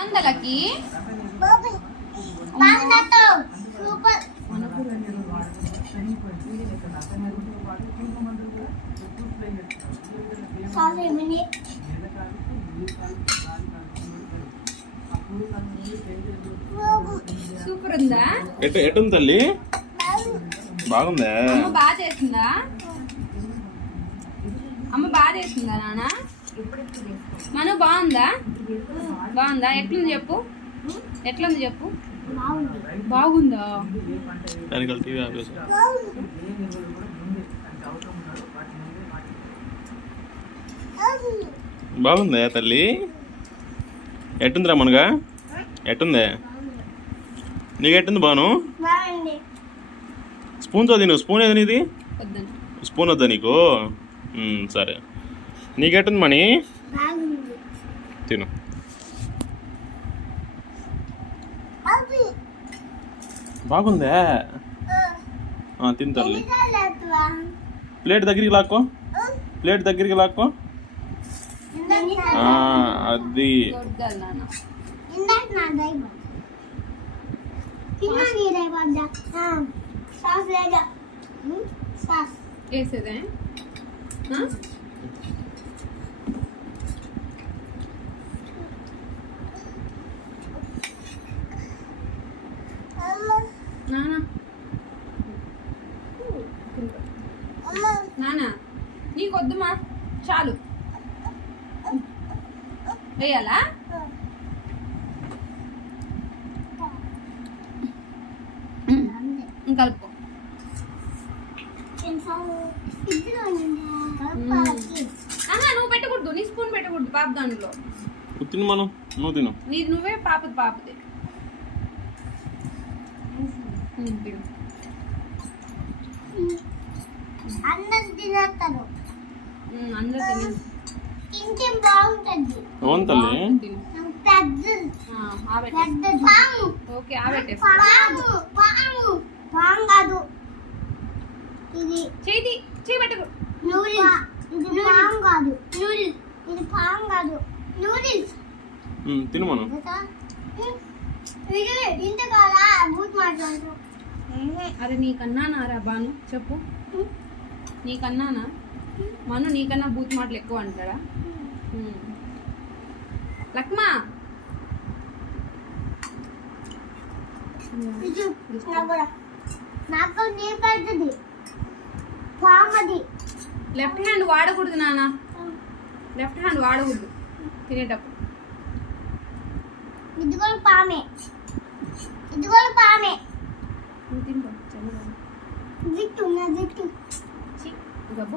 అందలకి super. Super ఉందా? ఎటుంది తల్లి? బాగుందా? అమ్మ బాగా చేసిందా? అమ్మ బాగా చేసిందా నాన్న? మను బాగుందా? బాగుందా? ఎట్లుంది చెప్పు, ఎట్లుంది చెప్పు. బాగుందా? బాగుందా తల్లి? ఎట్టుందిరా మనగా? ఎట్టుందే నీకు? ఎట్టుంది బాను? స్పూన్తో తిను. స్పూన్ ఏది నీది? స్పూన్ వద్దా నీకు? సరే. నీకెట్టుంది మణి? తిను. బాగుందా? తిను తల్లి. ప్లేట్ దగ్గరికి లాక్కో, ప్లేట్ దగ్గరికి లాక్కో. అది వేసేదే. నానా నీకొద్దుమా, చాలు. వేయాలా? కలుపుకో. నువ్వు పెట్టకూడదు, నీ స్పూన్ పెట్టకూడదు పాప దాంట్లో. తిను మనం, నువ్వు తిను. నీది నువ్వే, పాపది పాపది. అందరు తినేస్తారు. అందరూ తింటే బాగుంటుంది. అవును తల్లి. ఓకే, ఆబెట్టేసి. పాము కాదు ఇది. చేయి పెట్టకు. ఇది పాము కాదు, ఇది పాము కాదు, నూడిల్స్. తిను మనం. ఇంత కాదా బూట్ మాట్లాడు. అరే నీకన్నానా రా బాను, చెప్పు. నీకన్నానా? మను నీకన్నా బూత్ మాటలు ఎక్కువ అంటాడా? లక్మా నాకు నీ పెద్దది పామది. లెఫ్ట్ హ్యాండ్ వాడకూడదు నాన్న, లెఫ్ట్ హ్యాండ్ వాడకూడదు తినేటప్పుడు. ఇది కూడా పామే, ఇది కూడా పామే. తింటా జిట్టు నా జిట్టు గబ్బు.